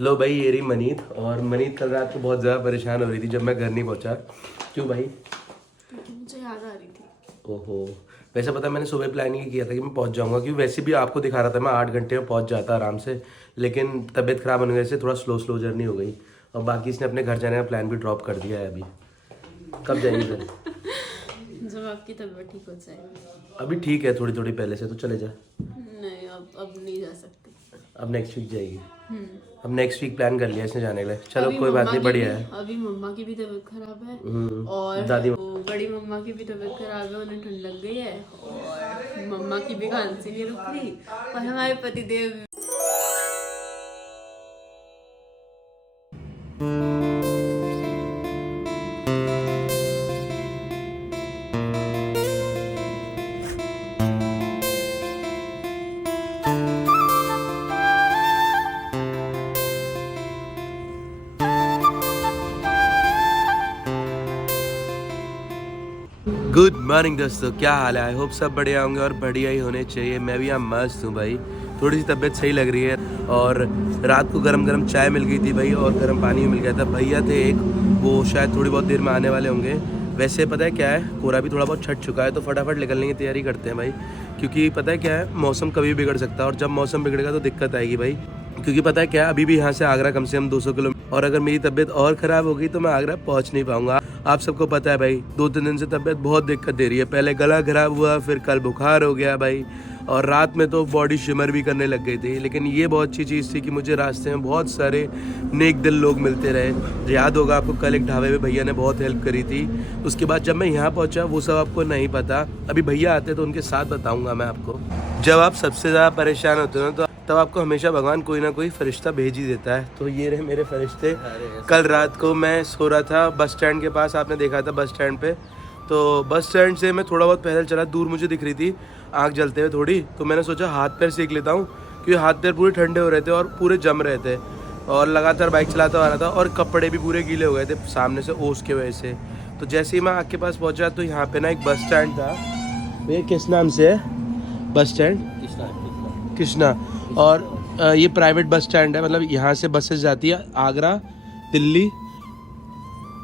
लो भाई, ये रही मनीत। और मनीत कल रात को बहुत ज़्यादा परेशान हो रही थी जब मैं घर नहीं पहुंचा। क्यों भाई? क्योंकि मुझे याद आ रही थी। ओहो। वैसे पता है, मैंने सुबह प्लान ये किया था कि मैं पहुंच जाऊंगा, क्योंकि वैसे भी आपको दिखा रहा था मैं 8 घंटे में पहुंच जाता आराम से। लेकिन तबीयत खराब होने की वजह से थोड़ा स्लो स्लो जर्नी हो गई। और बाकी इसने अपने घर जाने का प्लान भी ड्रॉप कर दिया है अभी। कब जाएगी फिर? जब आपकी तबीयत ठीक हो जाएगी। अभी ठीक है, थोड़ी थोड़ी पहले से, तो चले जा। नहीं, अब नहीं जा सकती। अब नेक्स्ट वीक जाएगी। अब नेक्स्ट वीक प्लान कर लिया इसने जाने के लिए। चलो अभी कोई बात मम्मा नहीं, की बढ़िया भी- है। अभी मम्मा की भी तबीयत खराब है और दादी वो बड़ी मम्मा की भी तबीयत खराब है, उन्हें ठंड लग गई है और मम्मा की भी खांसी नहीं रुक रही और हमारे पतिदेव गुड मॉर्निंग दोस्तों, क्या हाल है? आई होप सब बढ़िया होंगे और बढ़िया ही होने चाहिए। मैं भी यहाँ मस्त हूँ भाई। थोड़ी सी तबीयत सही लग रही है। और रात को गरम गरम चाय मिल गई थी भाई, और गरम पानी भी मिल गया था। भैया थे एक, वो शायद थोड़ी बहुत देर में आने वाले होंगे। वैसे पता है क्या है, कोहरा भी थोड़ा बहुत छट चुका है, तो फटाफट निकलने की तैयारी करते हैं भाई। क्योंकि पता है क्या है, मौसम कभी बिगड़ सकता है, और जब मौसम बिगड़ेगा तो दिक्कत आएगी भाई। क्योंकि पता है क्या, अभी भी यहाँ से आगरा कम से कम 200 किलोमीटर, और अगर मेरी तबीयत और ख़राब होगी तो मैं आगरा पहुँच नहीं पाऊँगा। आप सबको पता है भाई, 2-3 दिन से तबीयत बहुत दिक्कत दे रही है। पहले गला खराब हुआ, फिर कल बुखार हो गया भाई, और रात में तो बॉडी शिमर भी करने लग गई थी। लेकिन ये बहुत अच्छी चीज़ थी कि मुझे रास्ते में बहुत सारे नेक दिल लोग मिलते रहे। याद होगा आपको, कल एक ढाबे पे भैया ने बहुत हेल्प करी थी। उसके बाद जब मैं यहाँ पहुँचा, वो सब आपको नहीं पता। अभी भैया आते तो उनके साथ बताऊँगा मैं आपको। जब आप सबसे ज़्यादा परेशान होते हो तो तब आपको हमेशा भगवान कोई ना कोई फरिश्ता भेज ही देता है। तो ये रहे मेरे फरिश्ते। कल रात को मैं सो रहा था बस स्टैंड के पास, आपने देखा था बस स्टैंड पे। तो बस स्टैंड से मैं थोड़ा बहुत पैदल चला, दूर मुझे दिख रही थी आँख जलते हुए थोड़ी, तो मैंने सोचा हाथ पैर सेक लेता हूँ, क्योंकि हाथ पैर पूरे ठंडे हो रहे थे और पूरे जम रहे थे, और लगातार बाइक चलाता आ रहा था, और कपड़े भी पूरे गीले हो गए थे सामने से ओस के वजह से। तो जैसे ही मैं आँख के पास पहुँचा तो यहाँ पे ना एक बस स्टैंड था। भैया किस नाम से है बस स्टैंड? कृष्णा। और ये प्राइवेट बस स्टैंड है, मतलब यहाँ से बसेस जाती है आगरा, दिल्ली,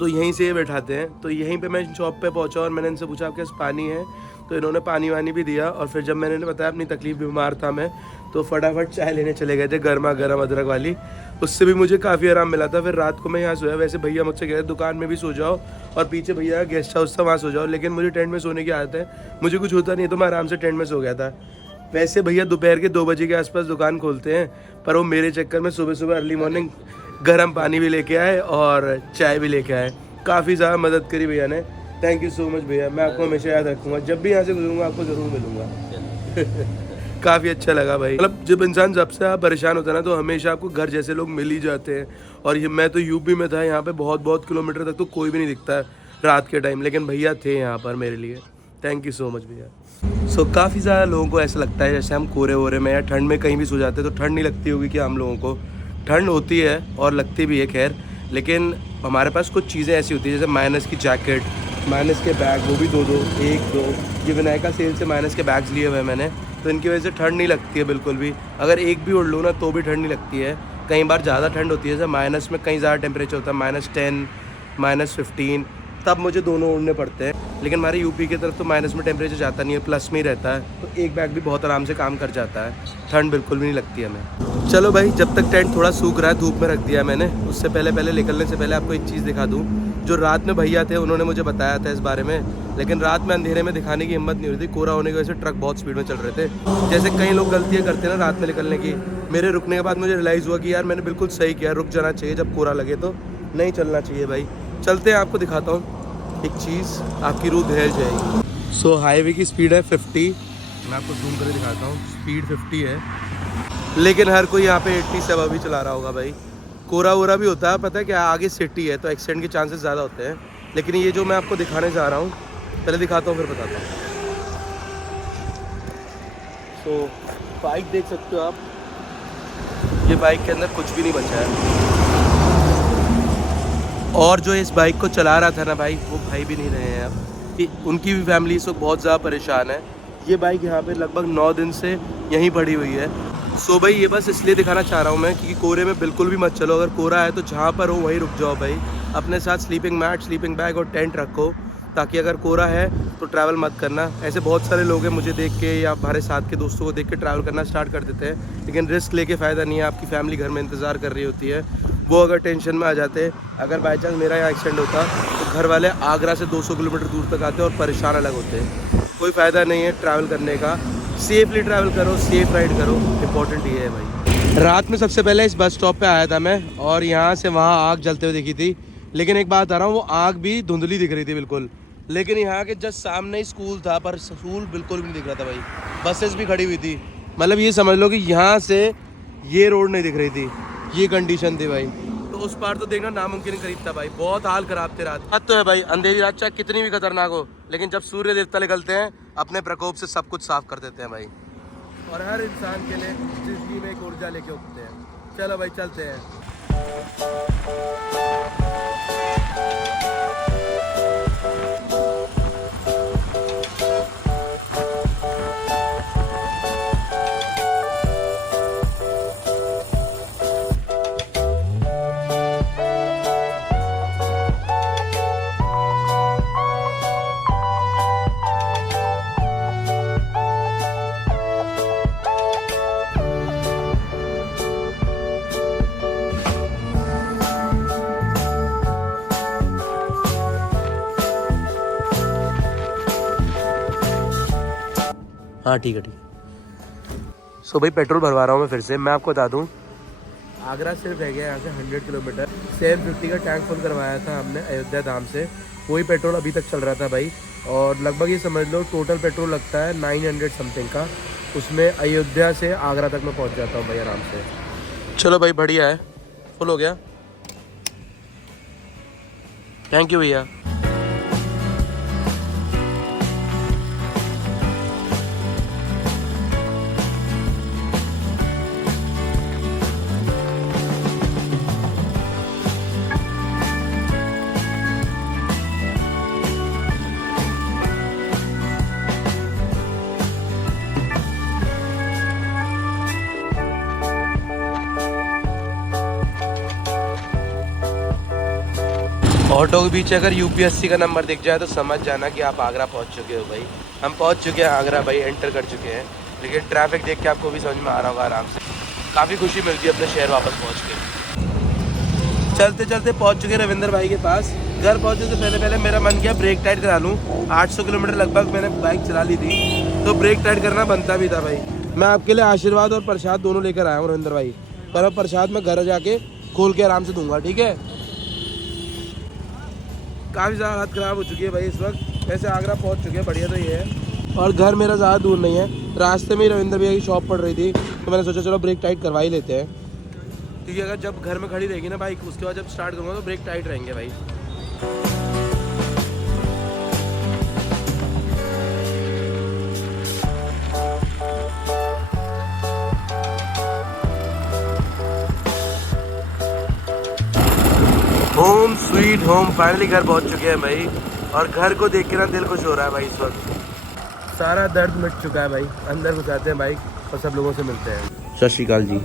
तो यहीं से ये बैठाते हैं। तो यहीं पे मैं शॉप पे पहुँचा और मैंने इनसे पूछा आपके पास पानी है, तो इन्होंने पानी वानी भी दिया। और फिर जब मैंने इन्हें बताया अपनी तकलीफ, बीमार था मैं, तो फटाफट चाय लेने चले गए थे गर्मा गर्म अदरक वाली। उससे भी मुझे काफ़ी आराम मिला था। फिर रात को मैं यहाँ सोया। वैसे भैया मुझसे कह रहे दुकान में भी सो जाओ, और पीछे भैया गेस्ट हाउस था, वहाँ सो जाओ, लेकिन मुझे टेंट में सोने की आदत है, मुझे कुछ होता नहीं, तो मैं आराम से टेंट में सो गया था। वैसे भैया दोपहर के 2 बजे के आसपास दुकान खोलते हैं, पर वो मेरे चक्कर में सुबह सुबह अर्ली मॉर्निंग गर्म पानी भी लेके आए और चाय भी लेके आए। काफ़ी ज़्यादा मदद करी भैया ने। थैंक यू सो मच भैया, मैं आपको हमेशा याद रखूँगा। जब भी यहाँ से गुजरूँगा आपको ज़रूर मिलूँगा। काफ़ी अच्छा लगा भाई। मतलब जब इंसान जब से आप परेशान होता है ना, तो हमेशा आपको घर जैसे लोग मिल ही जाते हैं। और ये मैं तो यूपी में था, यहाँ पे बहुत किलोमीटर तक तो कोई भी नहीं दिखता है रात के टाइम, लेकिन भैया थे यहाँ पर मेरे लिए। थैंक यू सो मच भैया। काफ़ी ज़्यादा लोगों को ऐसा लगता है जैसे हम कोरे वोरे में या ठंड में कहीं भी सो जाते हैं, तो ठंड नहीं लगती होगी कि हम लोगों को। ठंड होती है और लगती भी है खैर, लेकिन हमारे पास कुछ चीज़ें ऐसी होती है, जैसे माइनस की जैकेट, माइनस के बैग, वो भी 2-2, 1-2। ये विनायका सेल से माइनस के बैग्स लिए हुए हैं मैंने, तो इनकी वजह से ठंड नहीं लगती है बिल्कुल भी। अगर एक भी ओढ़ लो ना तो भी ठंड नहीं लगती है। कई बार ज़्यादा ठंड होती है, जैसे माइनस में कहीं ज़्यादा टेम्परेचर होता है, -10, -15, तब मुझे दोनों ओढ़ने पड़ते हैं। लेकिन हमारे यूपी की तरफ तो माइनस में टेम्परेचर जाता नहीं है, प्लस में ही रहता है, तो एक बैग भी बहुत आराम से काम कर जाता है। ठंड बिल्कुल भी नहीं लगती है हमें। चलो भाई, जब तक टेंट थोड़ा सूख रहा है, धूप में रख दिया मैंने, उससे पहले निकलने से पहले आपको एक चीज़ दिखा दूँ। जो रात में भैया थे उन्होंने मुझे बताया था इस बारे में, लेकिन रात में अंधेरे में दिखाने की हिम्मत नहीं हो रही थी, कोहरा होने की वजह से ट्रक बहुत स्पीड में चल रहे थे। जैसे कई लोग गलतियाँ करते हैं ना रात में निकलने की, मेरे रुकने के बाद मुझे रियलाइज़ हुआ कि यार मैंने बिल्कुल सही किया, रुक जाना चाहिए जब कोहरा लगे, तो नहीं चलना चाहिए भाई। चलते हैं, आपको दिखाता हूँ एक चीज़, आपकी रूह दहल जाएगी। हाईवे की स्पीड है 50, मैं आपको जूम करके दिखाता हूँ। स्पीड 50 है, लेकिन हर कोई यहाँ पे 80 से अबव भी चला रहा होगा भाई। कोहरा वोरा भी होता है, पता है क्या, आगे सिटी है तो एक्सीडेंट के चांसेस ज़्यादा होते हैं। लेकिन ये जो मैं आपको दिखाने जा रहा हूँ, पहले दिखाता हूँ फिर बताता हूँ। बाइक देख सकते हो आप, ये बाइक के अंदर कुछ भी नहीं बचा है, और जो इस बाइक को चला रहा था ना भाई, वो भाई भी नहीं रहे हैं अब। उनकी भी फैमिली इस वक्त बहुत ज़्यादा परेशान है। ये बाइक यहाँ पे लगभग 9 दिन से यहीं पड़ी हुई है। सो भाई ये बस इसलिए दिखाना चाह रहा हूँ मैं कि कोहरे में बिल्कुल भी मत चलो। अगर कोहरा है तो जहाँ पर हो वहीं रुक जाओ भाई। अपने साथ स्लीपिंग मैट, स्लीपिंग बैग और टेंट रखो, ताकि अगर कोहरा है तो ट्रैवल मत करना। ऐसे बहुत सारे लोग हैं मुझे देख के या हमारे साथ के दोस्तों को देख के ट्रैवल करना स्टार्ट कर देते हैं, लेकिन रिस्क लेके फ़ायदा नहीं है। आपकी फैमिली घर में इंतज़ार कर रही होती है, वो अगर टेंशन में आ जाते, अगर बाई चांस मेरा यहाँ एक्सीडेंट होता तो घर वाले आगरा से 200 किलोमीटर दूर तक आते और परेशान अलग होते हैं। कोई फ़ायदा नहीं है ट्रैवल करने का। सेफली ट्रैवल करो, सेफ राइड करो, इंपॉर्टेंट ये है भाई। रात में सबसे पहले इस बस स्टॉप पे आया था मैं, और यहाँ से वहाँ आग जलते हुए दिखी थी। लेकिन एक बात आ रहा हूँ, वो आग भी धुंधली दिख रही थी बिल्कुल। लेकिन यहाँ के जस्ट सामने ही स्कूल था, पर स्कूल बिल्कुल भी नहीं दिख रहा था भाई। बसेस भी खड़ी हुई थी। मतलब ये समझ लो कि यहाँ से ये रोड नहीं दिख रही थी, ये कंडीशन थी भाई। तो उस पार तो देखना नामुमकिन करीब था भाई। बहुत हाल खराब थे रात। बात तो है भाई, अंधेरी रात चाहे कितनी भी खतरनाक हो, लेकिन जब सूर्य देवता निकलते हैं अपने प्रकोप से सब कुछ साफ कर देते हैं भाई। और हर इंसान के लिए जिंदगी में एक ऊर्जा लेके उठते हैं। चलो भाई चलते हैं। हाँ ठीक है ठीक है। सो भाई पेट्रोल भरवा रहा हूँ मैं फिर से। मैं आपको बता दूँ, आगरा सिर्फ रह गया यहाँ से 100 किलोमीटर। 750 का टैंक फुल करवाया था हमने अयोध्या धाम से, वही पेट्रोल अभी तक चल रहा था भाई। और लगभग ये समझ लो टोटल पेट्रोल लगता है 900 समथिंग का। उसमें अयोध्या से आगरा तक मैं पहुँच जाता हूँ भाई आराम से। चलो भाई बढ़िया है, फुल हो गया। थैंक यू भैया। ऑटो के बीच अगर यूपीएससी का नंबर दिख जाए तो समझ जाना कि आप आगरा पहुंच चुके हो भाई। हम पहुंच चुके हैं आगरा भाई, एंटर कर चुके हैं। लेकिन ट्रैफिक देख के आपको भी समझ में आ रहा होगा आराम से। काफ़ी खुशी मिलती है अपने शहर वापस पहुंच के। चलते चलते पहुंच चुके रविंदर भाई के पास। घर पहुंचने से पहले पहले मेरा मन किया ब्रेक टाइट करा लूँ। 800 किलोमीटर लगभग मैंने बाइक चला ली थी, तो ब्रेक टाइट करना बनता भी था भाई। मैं आपके लिए आशीर्वाद और प्रसाद दोनों लेकर आया हूँ रविंदर भाई, पर अब प्रसाद मैं घर जाके खोल के आराम से दूंगा, ठीक है। काफ़ी ज़्यादा हालत ख़राब हो चुकी है भाई इस वक्त। वैसे आगरा पहुंच चुके हैं, बढ़िया तो ये है। और घर मेरा ज़्यादा दूर नहीं है, रास्ते में ही रविंदर भैया की शॉप पड़ रही थी, तो मैंने सोचा चलो ब्रेक टाइट करवा ही लेते हैं। क्योंकि अगर जब घर में खड़ी रहेगी ना बाइक, उसके बाद जब स्टार्ट करूँगा तो ब्रेक टाइट रहेंगे भाई। होम स्वीट होम, फाइनली घर पहुंच चुके हैं भाई। और घर को देख के ना दिल खुश हो रहा है भाई इस वक्त। सारा दर्द मिट चुका है भाई। अंदर घुसाते हैं बाइक और सब लोगों से मिलते हैं। सत श्री अकाल जी।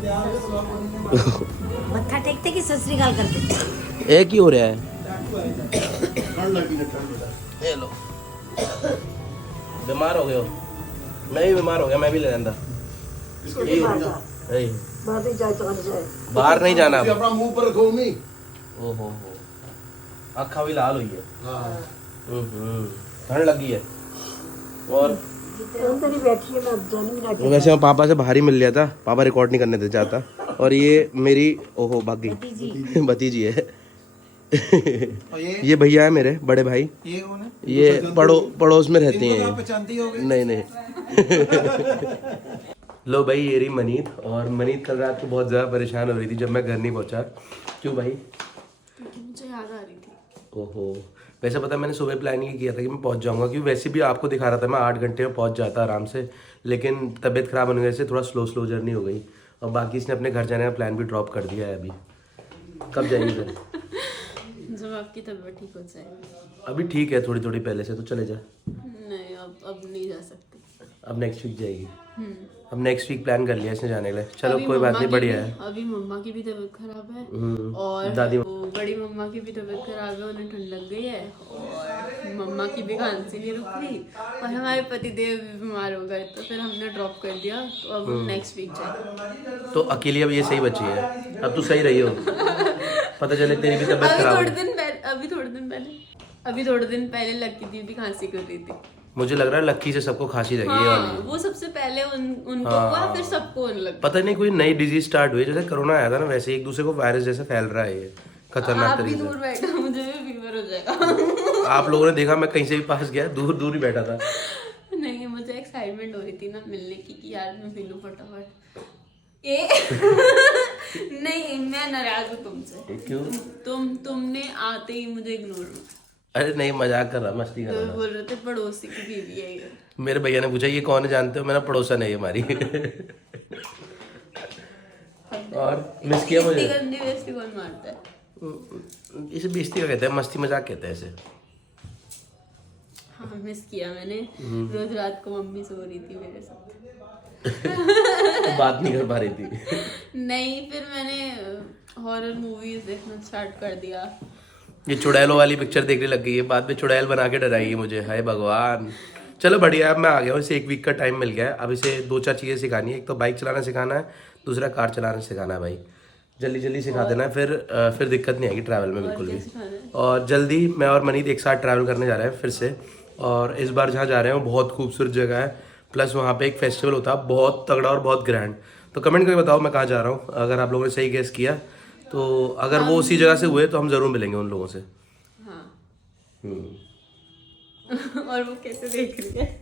मत्था टेकते कि सत श्री अकाल करते? एक ही हो रहा है। हेलो, बीमार हो गए हो? मैं भी बीमार हो गया, मैं भी ले लेंदा। बाहर नहीं जाना। अपना मुंह पर रखो मी। ओहो, अखा भी लाल हुई है। ठंड लगी है। और वैसे मैं पापा से बाहर ही मिल लिया था, पापा रिकॉर्ड नहीं करने दे जाता। और ये मेरी ओहो भागी भतीजी है। ये भैया है मेरे बड़े भाई, ये पड़ोस में रहती हैं। नहीं नहीं। लो भाई ये रही मनीत। और मनीत कल रात को बहुत ज़्यादा परेशान हो रही थी जब मैं घर नहीं पहुंचा। क्यों भाई? मुझे याद आ रही थी। ओहो, वैसे पता मैंने सुबह प्लान ये किया था कि मैं पहुंच जाऊंगा, क्योंकि वैसे भी आपको दिखा रहा था मैं 8 घंटे में पहुंच जाता आराम से। लेकिन तबीयत ख़राब होने की वजह से थोड़ा स्लो जर्नी हो गई। और बाकी इसने अपने घर जाने का प्लान भी ड्रॉप कर दिया है। अभी कब जाएंगे फिर? जब आपकी तबीयत ठीक हो जाएगी। अभी ठीक है, थोड़ी पहले से, तो चले जा। नहीं, अब नहीं जा सकते। अब नेक्स्ट वीक जाएगी। हम नेक्स्ट वीक प्लान कर लिया इसने जाने के लिए। चलो अभी कोई बात मम्मा नहीं, की बढ़िया भी- है। अभी मम्मा की भी तबीयत खराब है और दादी वो बड़ी मम्मा की भी तबीयत खराब है, उन्हें ठंड लग गई है और मम्मा की भी खांसी नहीं रुक रही और हमारे पतिदेव भी बीमार हो गए, तो फिर हमने ड्रॉप कर दिया। तो अब हम नेक्स्ट वीक जाएंगे। तो अकेली अब ये सही बची है, अब तू सही रही हो, पता चले तेरी भी तबीयत अभी खराब थोड़े हो। दिन पहले लकी दी भी खांसी कर रही थी। मुझे लग रहा है लक्की से सबको खांसी लगी है हाँ, वाली। वो सबसे पहले उनको हुआ, फिर सबको होने लगा। पता नहीं कोई नई डिजीज स्टार्ट हुई, जैसे कोरोना आया था ना, वैसे एक दूसरे को वायरस जैसे फैल रहा है ये खतरनाक आप भी तरीके दूर से। बैठो, मुझे भी फीवर हो जाएगा। आप लोगों ने देखा मैं कहीं से भी पास गया, दूर दूर ही बैठा था। नहीं, मुझे एक्साइटमेंट हो रही थी ना मिलने की कि यार मैं मिलूं फटाफट। ए नहीं, मैं नाराज हूँ तुमसे। क्यों? तुमने आते ही मुझे इग्नोर। अरे नहीं, मजाक कर रहा, मस्ती कर तो रहा। बोल रहे थे पड़ोसी की बीवी है ये। मेरे भैया ने पूछा ये कौन है जानते हो, मेरा पड़ोसन है ये हमारी। और मिस किया इतनी मुझे। गंदी बेइज्जती कौन मारता है? इसे बेइज्जती का कहते हैं, मस्ती मजाक कहते हैं इसे। हाँ, मिस किया मैंने। रोज रात को मम्मी सो रही थी मेरे साथ। तो बात नहीं कर पा रही थी। नहीं, फिर मैंने हॉरर मूवीज देखना स्टार्ट कर दिया। ये चुड़ैलों वाली पिक्चर देखने लग गई है, बाद में चुड़ैल बना के डराएगी मुझे, हाय भगवान। चलो बढ़िया, अब मैं आ गया हूँ, इसे एक वीक का टाइम मिल गया है। अब इसे 2-4 चीज़ें सिखानी है, एक तो बाइक चलाना सिखाना है, दूसरा कार चलाना सिखाना है भाई। जल्दी जल्दी सिखा देना है, फिर दिक्कत नहीं आएगी ट्रैवल में बिल्कुल भी। और जल्दी मैं और मनीत एक साथ ट्रैवल करने जा रहे हैं फिर से। और इस बार जहाँ जा रहे हैं वो बहुत खूबसूरत जगह है, प्लस वहाँ पे एक फेस्टिवल होता है बहुत तगड़ा और बहुत ग्रैंड। तो कमेंट करके बताओ मैं कहाँ जा रहा हूँ, अगर आप लोगों ने सही गेस किया तो। अगर वो उसी जगह से हुए तो हम ज़रूर मिलेंगे उन लोगों से। हाँ। हम्म। और वो कैसे देख रही है?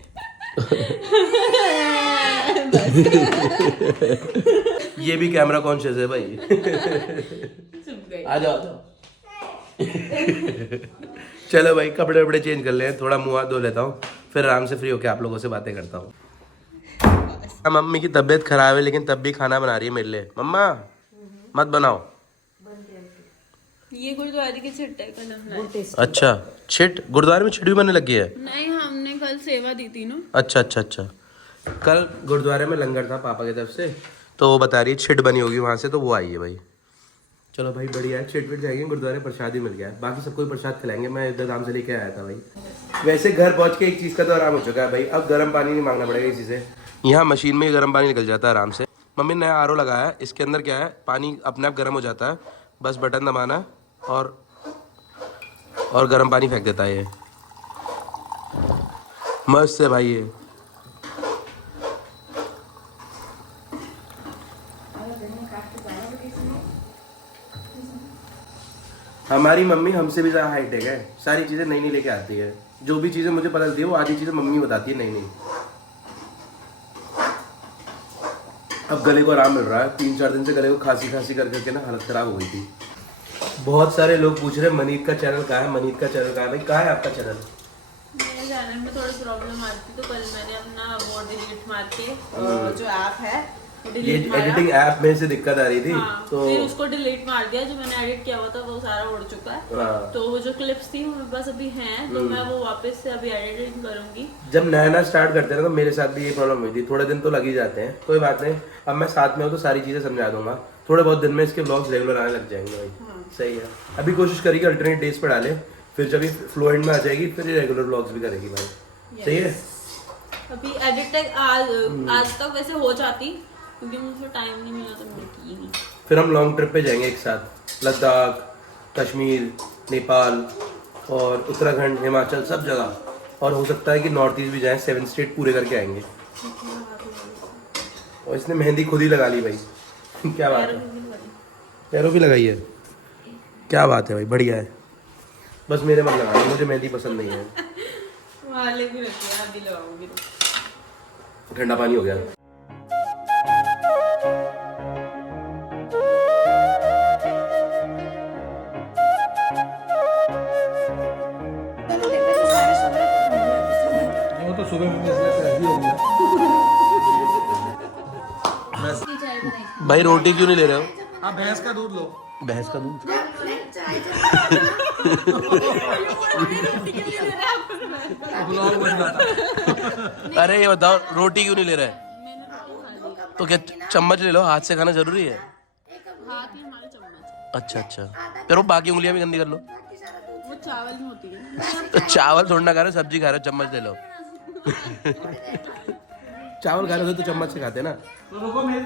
ये भी कैमरा कॉन्शियस है भाई। चुप गई। आ जाओ, आ जाओ। चलो भाई, कपड़े वपड़े चेंज कर ले, थोड़ा मुंह हाथ धो लेता हूँ, फिर आराम से फ्री होके आप लोगों से बातें करता हूँ। मम्मी की तबीयत खराब है लेकिन तब भी खाना बना रही है मेरे लिए। मम्मा मत बनाओ। ये गुरुद्वारे की छिट्टे का नाम। अच्छा, छिट गुरुद्वारे में छिट भी बनने लगी है? नहीं, हमने कल सेवा दी थी ना। अच्छा अच्छा अच्छा। कल गुरुद्वारे में लंगर था पापा की तरफ से, तो वो बता रही है छिट बनी होगी वहाँ से, तो वो आई है भाई। चलो भाई बढ़िया है, छिट विट जाएंगे, गुरुद्वारे प्रसाद ही मिल गया है, बाकी सबको प्रसाद खिलाएंगे। मैं इधर दाम से लेके आया था भाई। वैसे घर पहुँच के एक चीज़ का तो आराम हो चुका है भाई, अब गर्म पानी नहीं मांगना पड़ेगा किसी से, यहाँ मशीन में ही गर्म पानी निकल जाता है आराम से। मम्मी ने नया आरओ लगाया है, इसके अंदर क्या है, पानी अपने आप गर्म हो जाता है, बस बटन दबाना है और गर्म पानी फेंक देता है ये। मस्त है भाई ये। हमारी मम्मी हमसे भी ज़्यादा हाईटेक है, सारी चीज़ें नई नई लेके आती है। जो भी चीज़ें मुझे पता चलती है वो आधी चीज़ें मम्मी बताती है नई नई। अब गले को आराम मिल रहा है, 3-4 दिन से गले को खांसी खांसी कर करके ना हालत ख़राब हो गई थी। बहुत सारे लोग पूछ रहे हैं मनीत का चैनल कहाँ है, मनीत का चैनल कहाँ है? भाई कहाँ है आपका चैनल? मेरे चैनल में थोड़ी प्रॉब्लम आ रही थी, तो कल मैंने अपना वो डिलीट मार के जो ऐप है वो ये डिलीट मारा। एडिटिंग ऐप में से दिक्कत आ रही थी, हाँ, तो फिर उसको डिलीट मार दिया। जो मैंने एडिट किया हुआ था वो सारा उड़ चुका है। हाँ। तो वो जो क्लिप्स थी वो मेरे पास अभी हैं, तो मैं वो वापस से अभी एडिटिंग करूंगी। जब नया नया स्टार्ट करते हैं ना, तो मेरे साथ भी ये प्रॉब्लम हुई थी, थोड़े दिन तो लग ही जाते हैं, कोई बात नहीं। अब मैं साथ में हूँ तो सारी चीज़ें समझा दूंगा, थोड़े बहुत दिन में इसके व्लॉग्स रेगुलर आने लग जाएंगे भाई। सही है, अभी कोशिश करेगी अल्टरनेट डेज पर डाले, फिर जब ये फ्लुएंट में आ जाएगी फिर रेगुलर व्लॉग्स भी करेगी भाई। सही है। अभी एडिट आज तक वैसे हो जाती, क्योंकि मुझे टाइम नहीं मिला तो मैंने की नहीं। फिर हम लॉन्ग ट्रिप पे जाएंगे एक साथ, लद्दाख, कश्मीर, नेपाल और उत्तराखंड, हिमाचल, सब जगह। और हो सकता है कि नॉर्थ ईस्ट भी जाएं, 7 स्टेट पूरे करके आएंगे। और इसने मेहंदी खुद ही लगा ली भाई। क्या बात है, पैरों भी लगाई है, क्या बात है भाई, बढ़िया है। बस मेरे मन लगा, मुझे मेहंदी पसंद नहीं है। वाले भी रखिए, आप भी लगाऊंगी। ठंडा पानी हो गया। वो तो सुबह में ऐसी हो गया। भाई रोटी क्यों नहीं ले रहे हो? आप भैंस का दूध लो। भैंस का दूध? ब्लॉग बन जाता। अरे ये बताओ रोटी क्यों नहीं ले रहे? तो क्या चम्मच ले लो, हाथ से खाना जरूरी है? हाथ ही हमारे चम्मच। अच्छा, फिर वो बाकी उंगलियां भी गंदी कर लो। वो चावल में होती है। तो चावल थोड़ा ना खा रहे हो, सब्जी खा रहे हो, चम्मच ले लो। चावल खा रहे हो तो चम्मच से खाते हैं ना। मैं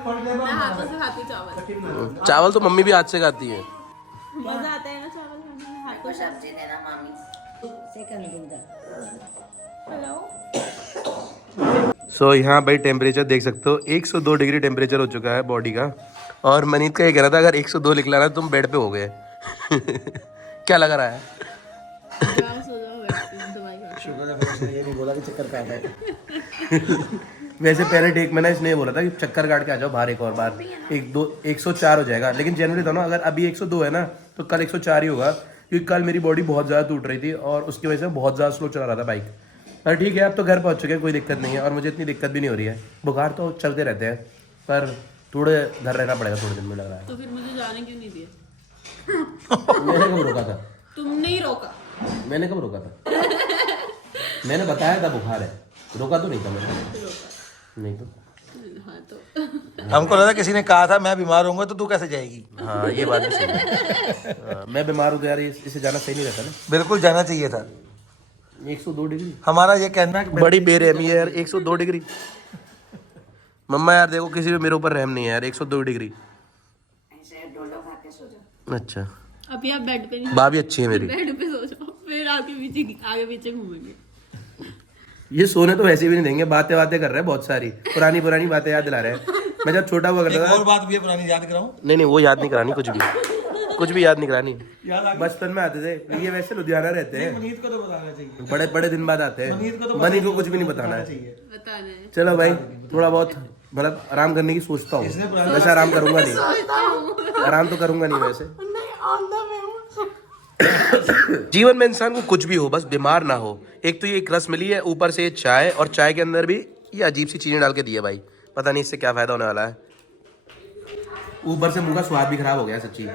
हाथों से खाती चावल। चावल तो मम्मी भी हाथ से खाती है। मजा आता है ना चावल खाने में हाथों से। सब्जी देना मामी सेकंड दूंगा। सो यहाँ भाई टेम्परेचर देख सकते हो, 102 डिग्री टेम्परेचर हो चुका है बॉडी का। और मनीत का ये कह रहा था अगर 102 निकला ना तुम बेड पे हो गए। क्या लग रहा है? जाओ सो जाओ, दवाई खा। शुगर है, फिर इसने ये नहीं बोला कि चक्कर का आता है। वैसे पहले टेक में ना इसने ये बोला था कि चक्कर काट के आ जाओ बाहर एक और बार, 104 हो जाएगा। लेकिन जनरली था ना, अगर अभी 102 है ना तो कल 104 ही होगा, क्योंकि कल मेरी बॉडी बहुत ज़्यादा टूट रही थी और उसकी वजह से बहुत ज़्यादा स्लो चला रहा था बाइक। पर ठीक है, अब तो घर पहुंच चुके हैं, कोई दिक्कत नहीं है और मुझे इतनी दिक्कत भी नहीं हो रही है। बुखार तो चलते रहते हैं पर थोड़े घर रहना पड़ेगा थोड़े दिन में, लग रहा है। तो फिर मुझे जाने क्यों नहीं दिया? मैंने कब रोका था? तुमने ही रोका। मैंने कब रोका था? मैंने बताया था बुखार है, रोका तो नहीं था मैंने। नहीं तो हाँ तो हमको लगा किसी ने कहा था मैं बीमार होऊंगा तो तू कैसे जाएगी। हाँ ये बात भी सही है। हाँ, मैं बीमार हूँ तो यार इसे जाना सही नहीं रहता ना। बिल्कुल जाना चाहिए था। 102 डिग्री हमारा ये कहना है कि बड़ी बेरहमी है यार, 102 डिग्री। मम्मा यार देखो, किसी पे मेरे ऊपर रहम नहीं है यार, 102 डिग्री। अच्छा, अभी आप बेड पे नहीं, भाभी अच्छी है मेरी। बेड पे सो जाओ, फिर आगे पीछे घूमेंगे। ये सोने तो वैसे भी नहीं देंगे, बातें बातें कर रहे हैं बहुत सारी, पुरानी पुरानी बातें याद दिला रहे हैं। मैं जब छोटा हुआ करता एक था। और बात भी है पुरानी याद कराऊं। नहीं वो याद नहीं करानी, कुछ भी याद नहीं करानी। बचपन में आते थे ये, वैसे लुधियाना रहते हैं, मनीत को तो बताना चाहिए। बड़े बड़े दिन बाद आते हैं। मनीत को कुछ भी नहीं बताना है। बताना है। चलो भाई, थोड़ा बहुत मतलब आराम करने की सोचता हूँ, वैसे आराम करूंगा नहीं, आराम तो करूंगा नहीं वैसे। जीवन में इंसान को कुछ भी हो, बस बीमार ना हो। एक तो ये एक रस मिली है, ऊपर से ये चाय, और चाय के अंदर भी ये अजीब सी चीजें डाल के दी है भाई, पता नहीं इससे क्या फायदा होने वाला है। ऊपर से मुंह का स्वाद भी खराब हो गया सच्ची।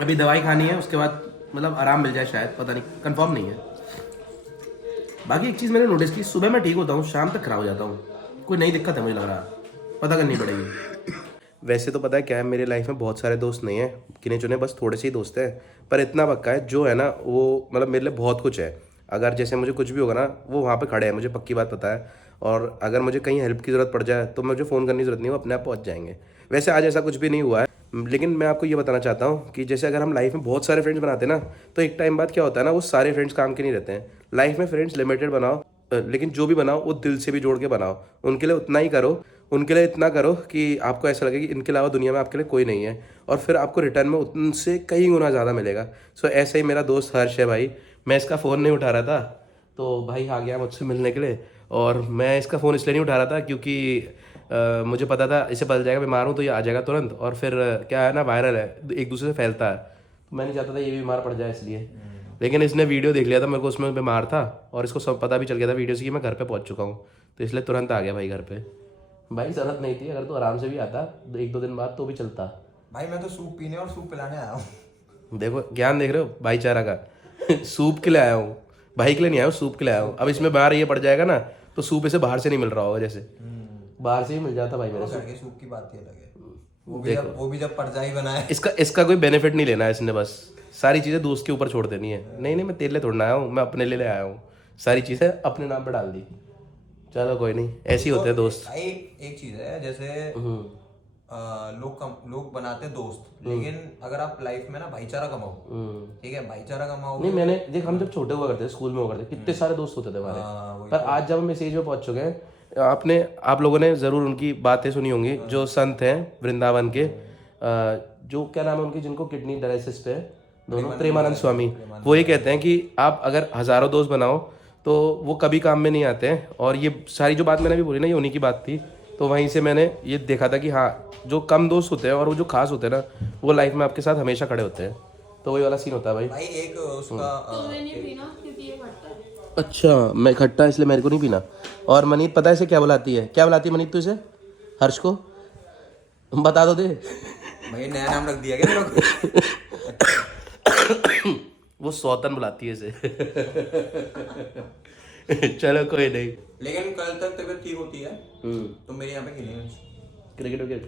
अभी दवाई खानी है, उसके बाद मतलब आराम मिल जाए शायद, पता नहीं, कंफर्म नहीं है। बाकी एक चीज मैंने नोटिस की, सुबह मैं ठीक होता हूँ, शाम तक खराब हो जाता हूँ। कोई नई दिक्कत है मुझे लग रहा, पता करनी पड़ेगी। वैसे तो पता है क्या है, मेरे लाइफ में बहुत सारे दोस्त नहीं है, गिने चुने बस थोड़े से ही दोस्त हैं, पर इतना पक्का है जो है ना वो मतलब मेरे लिए बहुत कुछ है। अगर जैसे मुझे कुछ भी होगा ना, वो वहाँ पे खड़े हैं, मुझे पक्की बात पता है। और अगर मुझे कहीं हेल्प की ज़रूरत पड़ जाए तो मुझे फ़ोन करने की ज़रूरत नहीं, वो अपने आप पहुँच जाएंगे। वैसे आज ऐसा कुछ भी नहीं हुआ है, लेकिन मैं आपको ये बताना चाहता हूँ कि जैसे अगर हम लाइफ में बहुत सारे फ्रेंड्स बनाते हैं ना, तो एक टाइम बाद क्या होता है ना, वो सारे फ्रेंड्स काम के नहीं रहते हैं। लाइफ में फ्रेंड्स लिमिटेड बनाओ, लेकिन जो भी बनाओ वो दिल से भी जोड़ के बनाओ। उनके लिए उतना ही करो, उनके लिए इतना करो कि आपको ऐसा लगे कि इनके अलावा दुनिया में आपके लिए कोई नहीं है, और फिर आपको रिटर्न में उनसे कई गुना ज़्यादा मिलेगा। सो ऐसे ही मेरा दोस्त हर्ष है भाई। मैं इसका फ़ोन नहीं उठा रहा था तो भाई आ गया मुझसे मिलने के लिए, और मैं इसका फ़ोन इसलिए नहीं उठा रहा था क्योंकि मुझे पता था इसे पता जाएगा बीमार हूँ तो ये आ जाएगा तुरंत, और फिर क्या है ना, वायरल है, एक दूसरे से फैलता है, तो मैं नहीं चाहता था ये भी बीमार पड़ जाए इसलिए। लेकिन इसने वीडियो देख लिया था मेरे को, उसमें बीमार था, और इसको सब पता भी चल गया था वीडियो से कि मैं घर पे पहुंच चुका हूँ, तो इसलिए तुरंत आ गया भाई घर पे। भाई ज़रूरत नहीं थी, अगर तो आराम से भी आता 1-2 दिन बाद तो भी चलता। भाई मैं तो सूप पीने और सूप पिलाने आया हूँ। देखो ज्ञान देख रहे हो भाईचारा का। सूप के लिए आया हूँ, भाई के लिए नहीं आया हूँ, सूप के लिए आया हूँ। अब इसमें बाहर ये पड़ जाएगा ना तो सूप इसे बाहर से नहीं मिल रहा होगा, जैसे बाहर से ही मिल जाता भाई मेरे घर के सूप की बात ही अलग है, वो भी जब परजाई बनाए। इसका कोई बेनिफिट नहीं लेना है इसने, बस सारी चीज़ें दोस्त के ऊपर छोड़ देनी है। नहीं मैं तेरे लिए थोड़ा आया हूँ, मैं अपने लिए आया हूँ, सारी चीज़ें अपने नाम पे डाल दी। चलो कोई नहीं, ऐसे ही होते हैं दोस्त। भाई एक चीज है, जैसे लोग बनाते हैं दोस्त, लेकिन अगर आप लाइफ में ना भाईचारा कमाओ, ठीक है, भाईचारा कमाओ। नहीं मैंने देख, हम जब छोटे हुआ करते थे, स्कूल में हुआ करते, कितने सारे दोस्त होते थे हमारे, पर आज जब हम इस एज में पहुंच चुके हैं, आप लोगों ने जरूर उनकी बातें सुनी होंगी, जो संत हैं वृंदावन के, जो क्या नाम है उनकी, जिनको किडनी डायलिसिस पे दोनों, प्रेमानंद स्वामी। वो ये कहते हैं कि आप अगर हजारों दोस्त बनाओ तो वो कभी काम में नहीं आते हैं। और ये सारी जो बात मैंने अभी बोली ना, ये उन्हीं की बात थी। तो वहीं से मैंने ये देखा था कि हाँ, जो कम दोस्त होते हैं और वो जो खास होते हैं ना, वो लाइफ में आपके साथ हमेशा खड़े होते हैं। तो वही वाला सीन होता है भाई। भाई एक उसका नहीं पीना क्योंकि ये खट्टा है। अच्छा, मैं खट्टा इसलिए मेरे को नहीं पीना। और मनीत पता है इसे क्या बुलाती है? क्या बुलाती है मनीत तू इसे? हर्ष को बता दो दे। भाई नया नाम रख दिया क्या लोग? वो सौतन बुलाती है इसे। चलो कोई नहीं। लेकिन कल तक तबीयत ठीक होती है तो मेरे यहाँ पे खिलेंगे। Cricket wicket?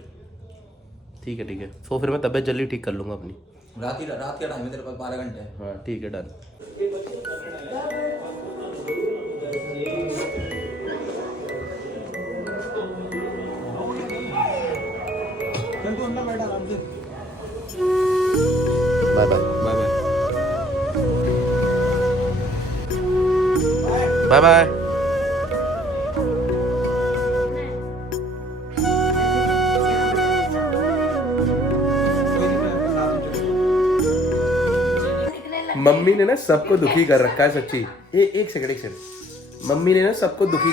ठीक है ठीक है, तो फिर मैं तबीयत जल्दी ठीक कर लूँगा अपनी। रात का टाइम है तेरे पास, 12 घंटे है। हाँ ठीक है, done. Bye bye bye bye bye bye. Mummy ने ना सबको दुखी कर रखा है सच्ची। एक सेकंड मम्मी ने ना सबको दुखी।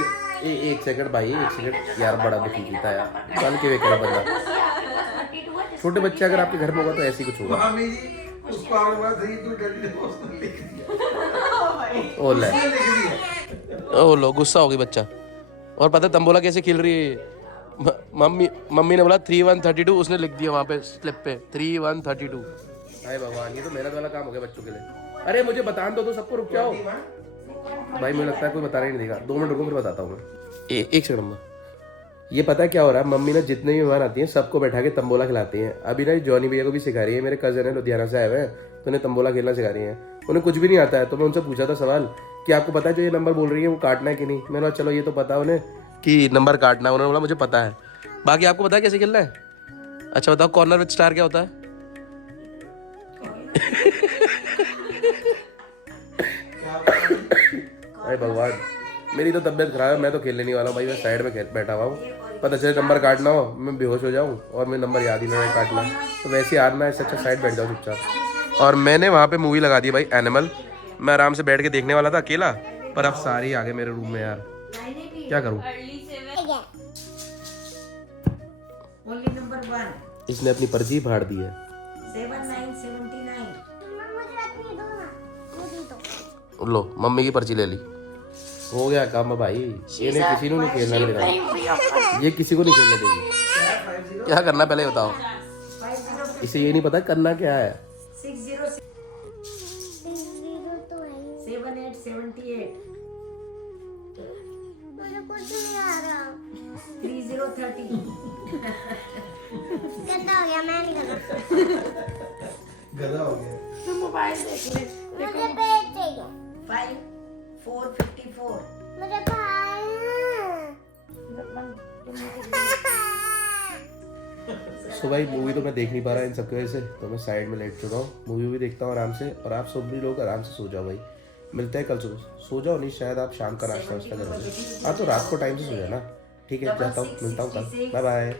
एक सेकंड भाई, एक सेकंड यार, बड़ा दुखी कीता यार, चल के वे करे बंदा। छोटे बच्चे अगर आपके घर में होगा तो ऐसे ही कुछ होगा। ओ लो, गुस्सा हो गई बच्चा। और पता है तंबोला कैसे खेल रही है? मम्मी ने बोला 3132, उसने लिख दिया वहाँ पे स्लिप पे 3132। हाय भगवान, ये तो मेहनत वाला काम हो गया बच्चों के लिए। अरे मुझे बताने दो तो सबको, रुक जाओ भाई, मुझे लगता है कोई बताना ही नहीं देगा। 2 मिनट रुको, फिर बताता हूँ मैं। एक सेकंड में। ये पता है क्या हो रहा है? मम्मी ने जितने भी मेहमान आती हैं सबको बैठा के तंबोला खिलाती हैं। अभी ना जॉनी भैया को भी सिखा रही है, मेरे कजन है लुधियाना से आए हुए हैं, तो उन्हें तंबोला खेलना सिखा रही है। उन्हें कुछ भी नहीं आता है, तो मैं उनसे पूछा था सवाल कि आपको पता है जो ये नंबर बोल रही है वो काटना है कि नहीं। मैंने बोला चलो ये तो पता है उन्हें कि नंबर काटना है। उन्होंने बोला मुझे पता है, बाकी आपको पता है कैसे खेलना है? अच्छा बताओ, कॉर्नर विद स्टार क्या होता है? अरे भगवान, मेरी तो तबीयत खराब है, मैं तो खेलने नहीं वाला हूँ भाई। मैं साइड में बैठा हुआ हूँ, पता चले नंबर काटना हो, मैं बेहोश हो जाऊँ और मैं नंबर याद ही नहीं है काटना, तो वैसे ही हारना है। इससे अच्छा साइड बैठ जाओ चुपचाप। और मैंने वहाँ पे मूवी लगा दी भाई, एनिमल। मैं आराम से बैठ के देखने वाला था अकेला, पर अब सारे ही आ गए मेरे रूम में यार, क्या करूँ? इसने अपनी पर्ची फाड़ दी है। 7979। लो मम्मी की पर्ची ले ली, हो गया काम भाई। इन्हें किसी को नहीं खेलना देगा, ये किसी को नहीं खेलने देगी। क्या करना पहले बताओ, इसे ये नहीं पता करना क्या है। 7878। मुझे कुछ नहीं आ रहा। 3030। गंदा हो गया, मैं नहीं करना। गधा हो गया। तुम मोबाइल देख ले। मुझे पेट चाहिए। 5454। मुझे भाई। सो भाई मूवी तो मैं देख नहीं पा रहा इन सबकी वजह से, तो मैं साइड में लेट चुका हूँ। मूवी भी देखता हूँ आराम से, और आप सब भी लोग आराम से सो जाओ भाई। मिलते हैं कल सुबह। सो जाओ नहीं, शायद आप शाम का नाश्ता वाश्ता करोगे। हाँ तो रात को टाइम से सो जाना। ठीक है, जाता हूँ, मिलता हूँ कल। Bye bye.